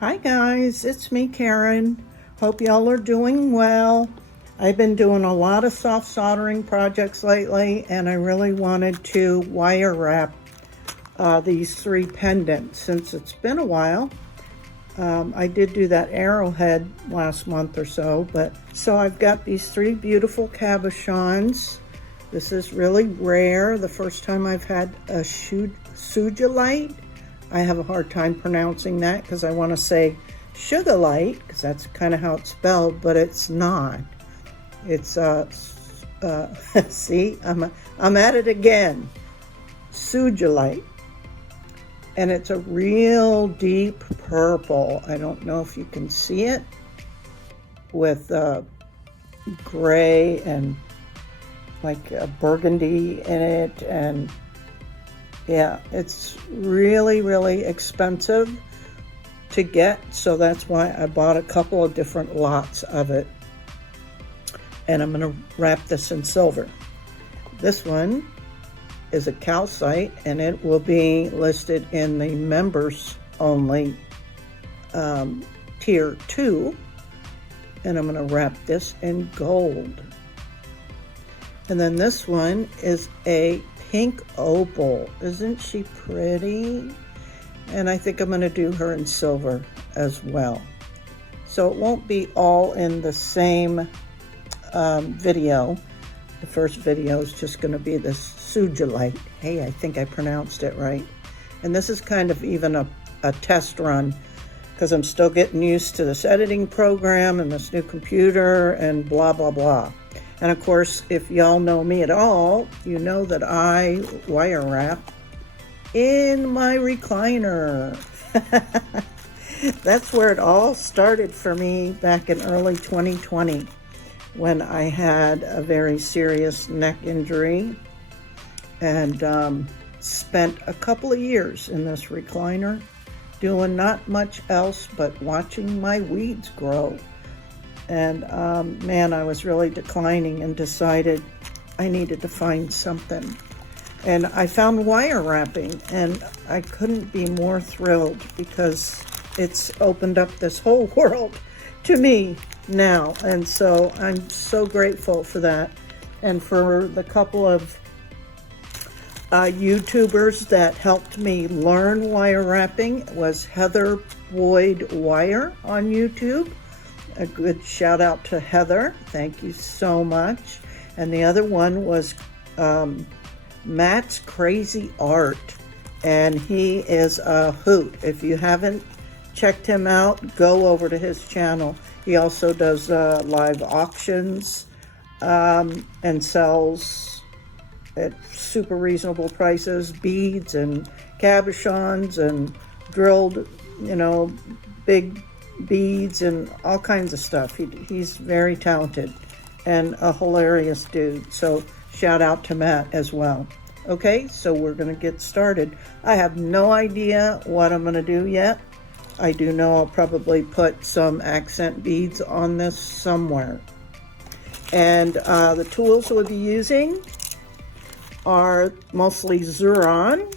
Hi guys, it's me, Karen. Hope y'all are doing well. I've been doing a lot of soft soldering projects lately, and I really wanted to wire wrap these three pendants since it's been a while. I did do that arrowhead last month or so, so I've got these three beautiful cabochons. This is really rare. The first time I've had a SUGILIte. I have a hard time pronouncing that because I want to say SUGILITE because that's kind of how it's spelled, but it's not. It's see, I'm at it again. SUGILITE, and it's a real deep purple. I don't know if you can see it with gray and like a burgundy in it, and yeah, it's really, really expensive to get, so that's why I bought a couple of different lots of it. And I'm going to wrap this in silver. This one is a calcite, and it will be listed in the members only tier 2. And I'm going to wrap this in gold. And then this one is a pink opal. Isn't she pretty? And I think I'm going to do her in silver as well. So it won't be all in the same video. The first video is just going to be this SUGILITE. Hey, I think I pronounced it right. And this is kind of even a test run because I'm still getting used to this editing program and this new computer and blah, blah, blah. And of course, if y'all know me at all, you know that I wire wrap in my recliner. That's where it all started for me back in early 2020 when I had a very serious neck injury and spent a couple of years in this recliner doing not much else but watching my weeds grow. And man, I was really declining and decided I needed to find something. And I found wire wrapping, and I couldn't be more thrilled because it's opened up this whole world to me now. And so I'm so grateful for that. And for the couple of YouTubers that helped me learn wire wrapping was Heather Boyd Wire on YouTube. A good shout out to Heather. Thank you so much. And the other one was Matt's Crazy Art. And he is a hoot. If you haven't checked him out, go over to his channel. He also does live auctions and sells at super reasonable prices beads and cabochons and drilled, big beads and all kinds of stuff. He's very talented and a hilarious dude. So shout out to Matt as well. Okay, so we're going to get started. I have no idea what I'm going to do yet. I do know I'll probably put some accent beads on this somewhere. And the tools we'll be using are mostly Xuron,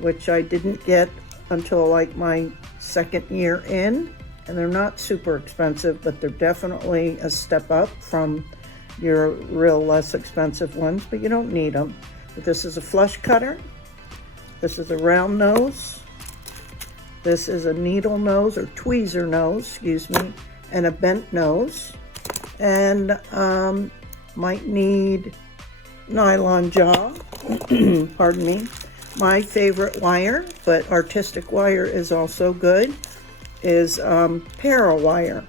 which I didn't get until like my second year in, and they're not super expensive, but they're definitely a step up from your real less expensive ones, but you don't need them. But this is a flush cutter, this is a round nose, this is a needle nose or tweezer nose, excuse me, and a bent nose, and might need nylon jaw. Pardon me. My favorite wire, but artistic wire is also good, is para wire.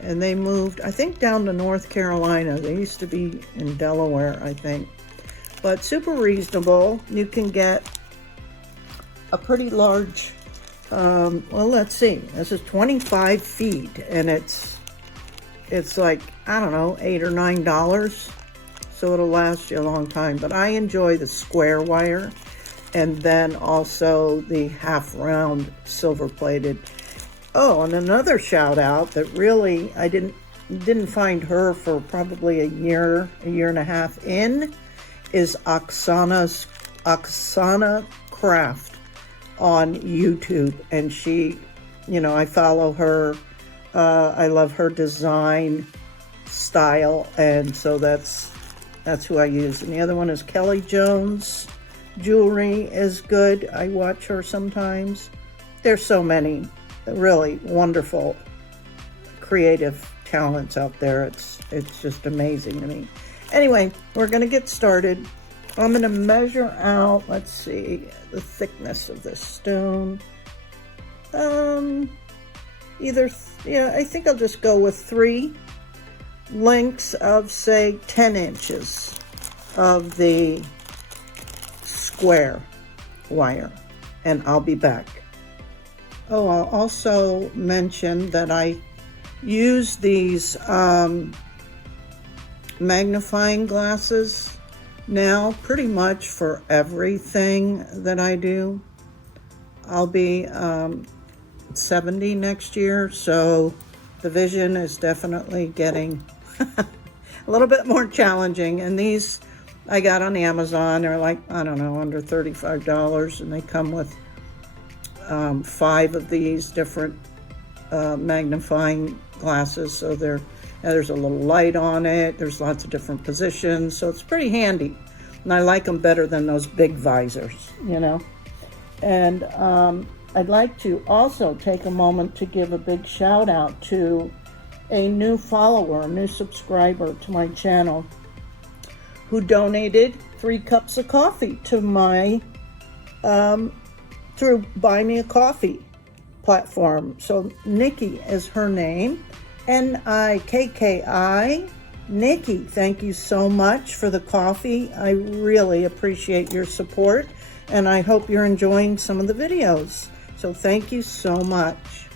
And they moved, I think, down to North Carolina. They used to be in Delaware, I think. But super reasonable. You can get a pretty large, well, let's see. This is 25 feet, and it's like, I don't know, $8 or $9. So it'll last you a long time. But I enjoy the square wire, and then also the half round silver plated. Oh, and another shout out that really I didn't find her for probably a year and a half in is Oksana Craft. on YouTube, and she, you know, I follow her. I love her design style, and so that's who I use. And the other one is Kelly Jones Jewelry is good. I watch her sometimes. There's so many really wonderful creative talents out there. It's just amazing to me. Anyway, we're going to get started. I'm going to measure out, let's see, the thickness of this stone. I think I'll just go with 3 lengths of, say, 10 inches of the square wire, and I'll be back. Oh, I'll also mention that I use these magnifying glasses now pretty much for everything that I do. I'll be 70 next year, so the vision is definitely getting a little bit more challenging. And these I got on Amazon. They're like, I don't know, under $35, and they come with 5 of these different magnifying glasses. So there's a little light on it. There's lots of different positions, so it's pretty handy. And I like them better than those big visors, you know. And I'd like to also take a moment to give a big shout out to a new follower, a new subscriber to my channel, who donated 3 cups of coffee to my through Buy Me a Coffee platform. So Nikki is her name, Nikki. Nikki, thank you so much for the coffee. I really appreciate your support, and I hope you're enjoying some of the videos. So thank you so much.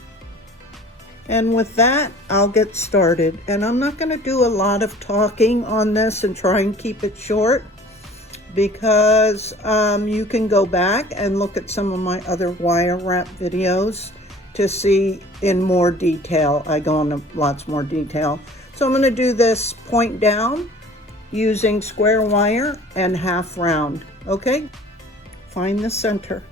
And with that, I'll get started. And I'm not going to do a lot of talking on this and try and keep it short, because you can go back and look at some of my other wire wrap videos to see in more detail. I go into lots more detail. So I'm going to do this point down using square wire and half round. Okay, find the center.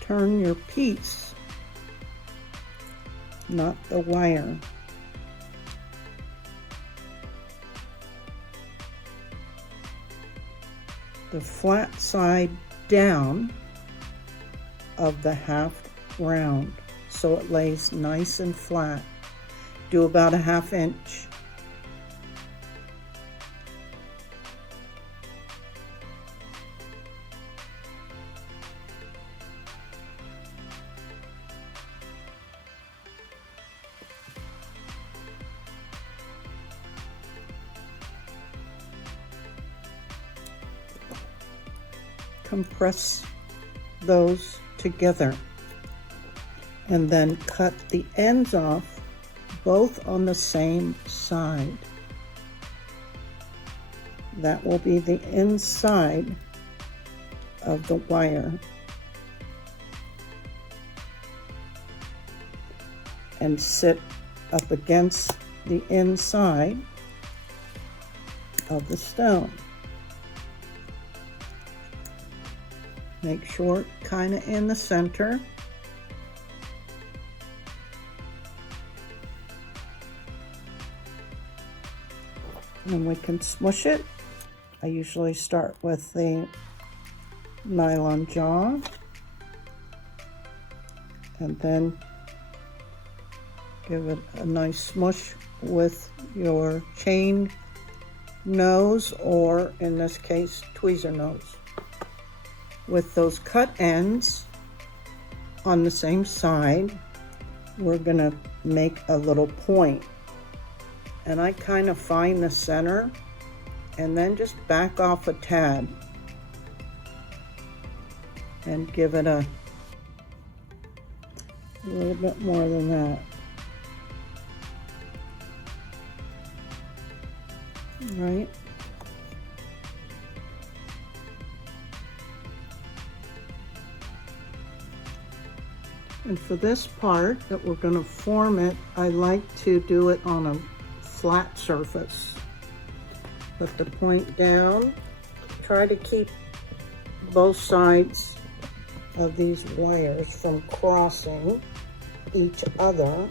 Turn your piece, not the wire. The flat side down of the half round, so it lays nice and flat. Do about a 1/2 inch. Compress those together, and then cut the ends off both on the same side. That will be the inside of the wire. And sit up against the inside of the stone. Make sure kind of in the center. And we can smush it. I usually start with the nylon jaw, and then give it a nice smush with your chain nose, or in this case, tweezer nose. With those cut ends on the same side, we're gonna make a little point. And I kind of find the center and then just back off a tad and give it a little bit more than that. Right? And for this part that we're going to form it, I like to do it on a flat surface. Put the point down. Try to keep both sides of these wires from crossing each other,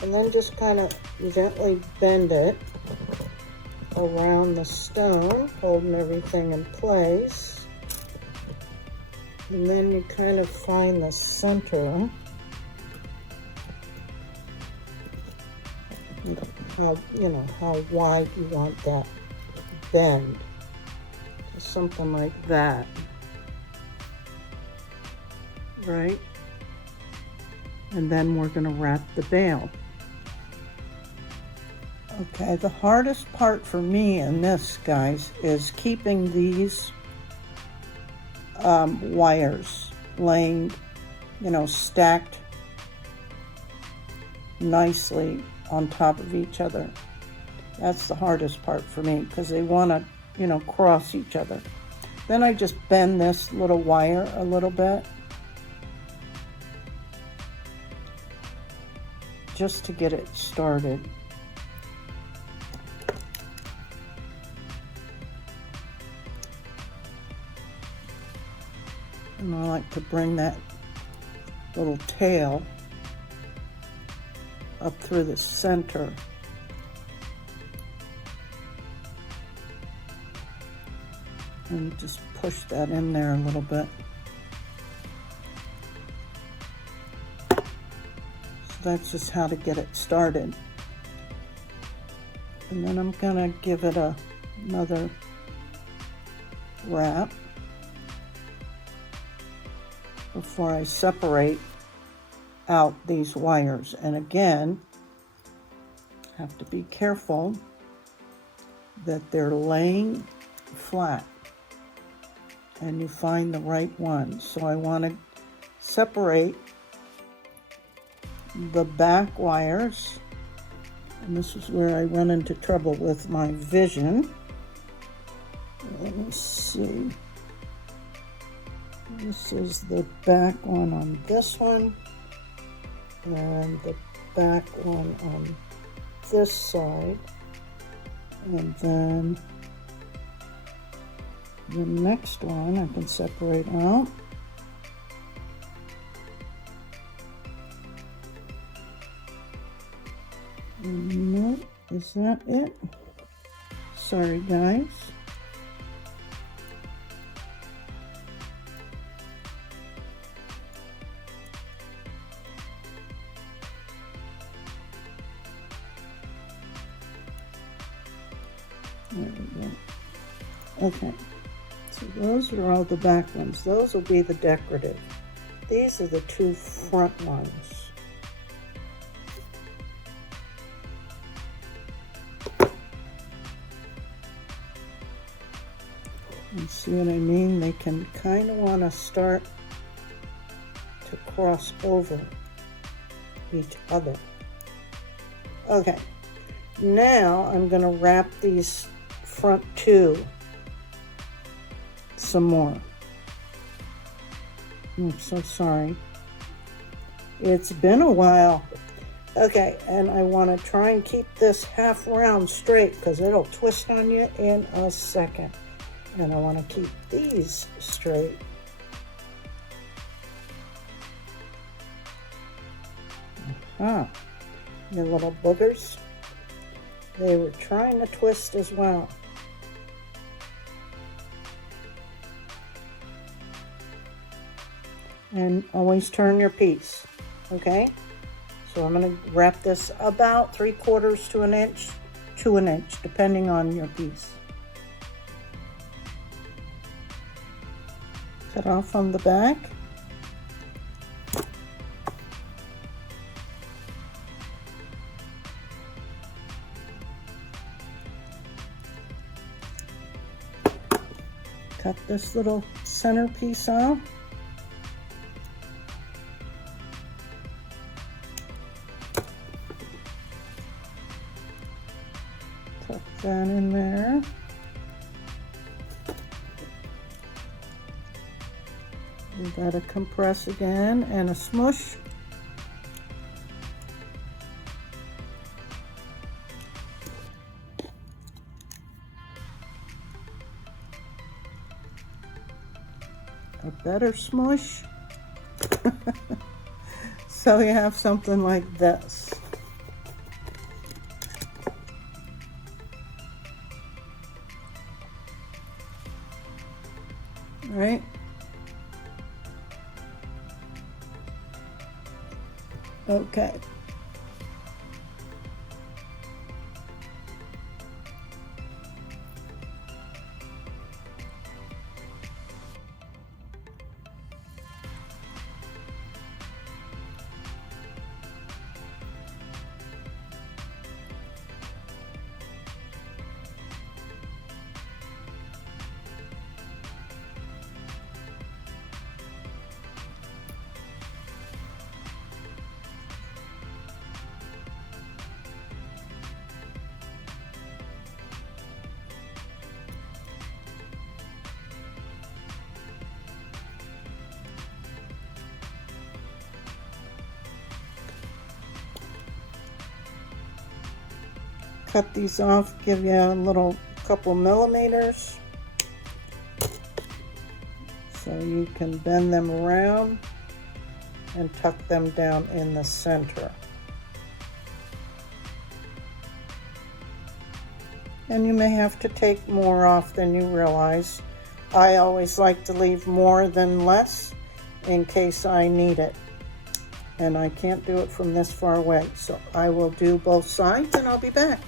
and then just kind of gently bend it around the stone, holding everything in place. And then you kind of find the center, how wide you want that bend. Just something like that, right? And then we're going to wrap the bail. Okay, the hardest part for me in this, guys, is keeping these wires laying, stacked nicely on top of each other. That's the hardest part for me, because they want to, cross each other. Then I just bend this little wire a little bit, just to get it started. And I like to bring that little tail up through the center. And just push that in there a little bit. So that's just how to get it started. And then I'm gonna give it another wrap before I separate out these wires. And again, have to be careful that they're laying flat and you find the right one. So I want to separate the back wires, and this is where I run into trouble with my vision. Let me see. This is the back one on this one, and the back one on this side, and then the next one I can separate out. No, is that it? Sorry, guys. There we go. Okay, so those are all the back ones. Those will be the decorative. These are the two front ones. You see what I mean? They can kind of want to start to cross over each other. Okay, now I'm going to wrap these front two some more. I'm so sorry. It's been a while. Okay, and I want to try and keep this half round straight because it'll twist on you in a second. And I want to keep these straight. Your little boogers. They were trying to twist as well. And always turn your piece, okay? So I'm going to wrap this about 3/4 to an inch to an inch, depending on your piece. Cut off on the back. Cut this little center piece off. Tuck that in there. We gotta compress again and a smush. a better smush. So you have something like this. All right. Okay. Cut these off, give you a little couple millimeters so you can bend them around and tuck them down in the center. And you may have to take more off than you realize. I always like to leave more than less in case I need it. And I can't do it from this far away. So I will do both sides and I'll be back.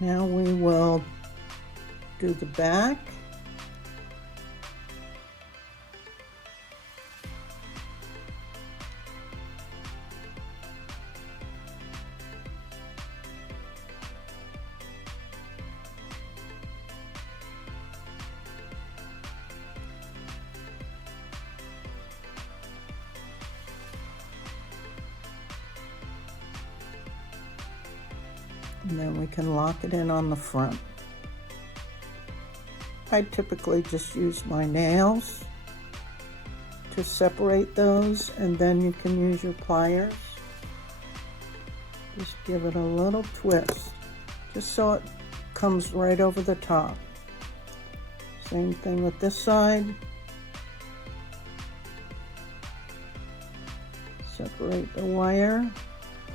Now we will do the back. And then we can lock it in on the front. I typically just use my nails to separate those, and then you can use your pliers. Just give it a little twist, just so it comes right over the top. Same thing with this side. Separate the wire.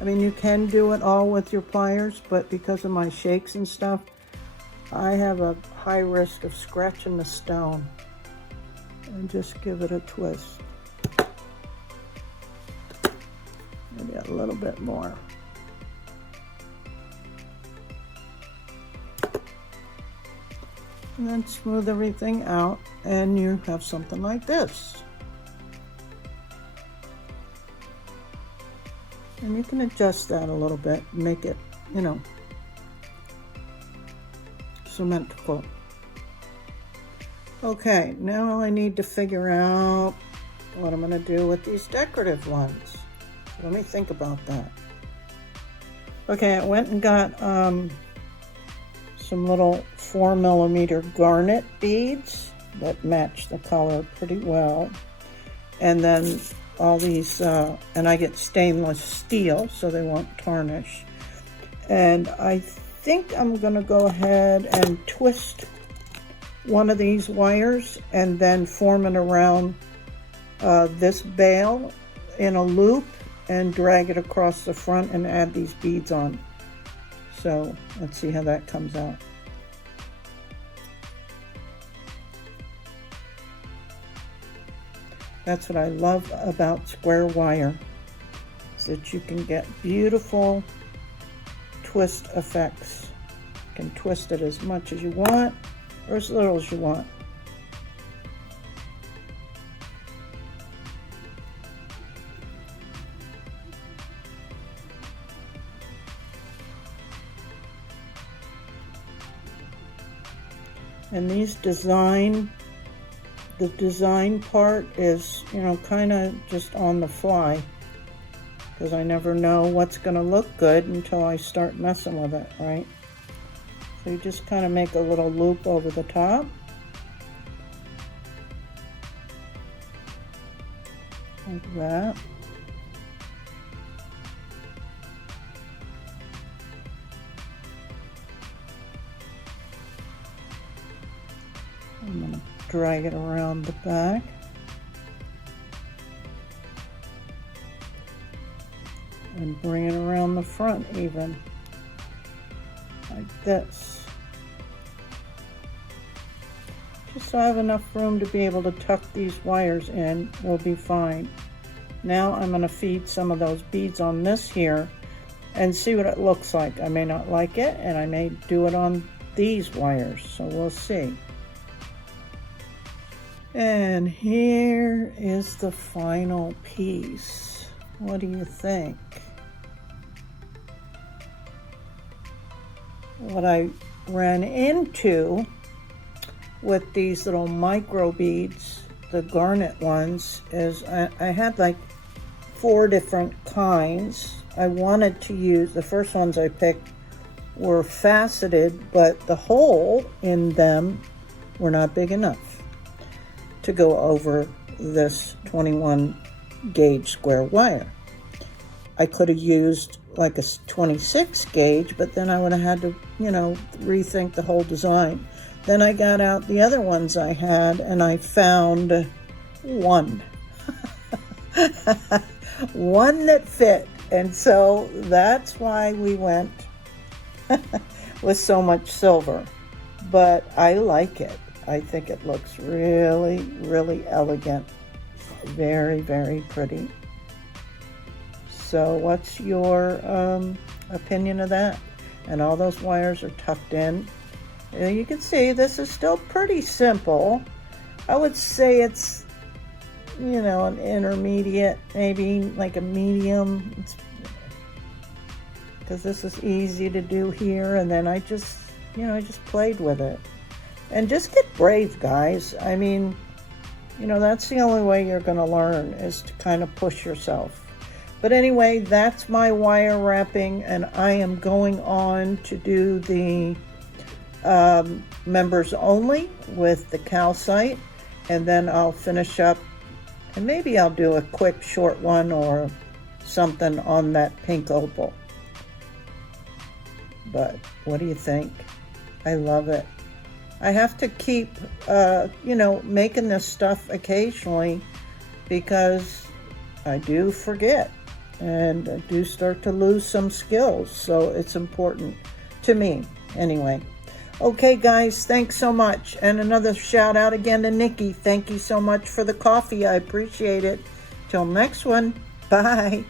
I mean, you can do it all with your pliers, but because of my shakes and stuff, I have a high risk of scratching the stone. And just give it a twist. Maybe a little bit more. And then smooth everything out, and you have something like this. And you can adjust that a little bit, make it, you know, symmetrical. Okay, now I need to figure out what I'm going to do with these decorative ones. Let me think about that. Okay, I went and got some little 4mm garnet beads that match the color pretty well. And then all these, and I get stainless steel so they won't tarnish. And I think I'm gonna go ahead and twist one of these wires and then form it around this bail in a loop and drag it across the front and add these beads on. So let's see how that comes out. That's what I love about square wire, is that you can get beautiful twist effects. You can twist it as much as you want or as little as you want. And these the design part is, you know, kind of just on the fly, because I never know what's going to look good until I start messing with it, right? So you just kind of make a little loop over the top. Like that. drag it around the back. And bring it around the front even, like this. Just so I have enough room to be able to tuck these wires in, we'll be fine. Now I'm gonna feed some of those beads on this here and see what it looks like. I may not like it, and I may do it on these wires, so we'll see. And here is the final piece. What do you think? What I ran into with these little micro beads, the garnet ones, is I had like 4 different kinds. I wanted to use, the first ones I picked were faceted, but the hole in them were not big enough to go over this 21 gauge square wire. I could have used like a 26 gauge, but then I would have had to, you know, rethink the whole design. Then I got out the other ones I had, and I found one. One that fit. And so that's why we went with so much silver. But I like it. I think it looks really, really elegant. Very, very pretty. So what's your opinion of that? And all those wires are tucked in. And you can see this is still pretty simple. I would say it's, you know, an intermediate, maybe like a medium. Because this is easy to do here. And then I just, you know, I just played with it. And just get brave, guys. I mean, you know, that's the only way you're going to learn, is to kind of push yourself. But anyway, that's my wire wrapping, and I am going on to do the members only with the calcite, and then I'll finish up, and maybe I'll do a quick short one or something on that pink opal. But what do you think? I love it. I have to keep, you know, making this stuff occasionally, because I do forget. And I do start to lose some skills, so it's important to me anyway. Okay, guys, thanks so much. And another shout out again to Nikki. Thank you so much for the coffee. I appreciate it. Till next one. Bye.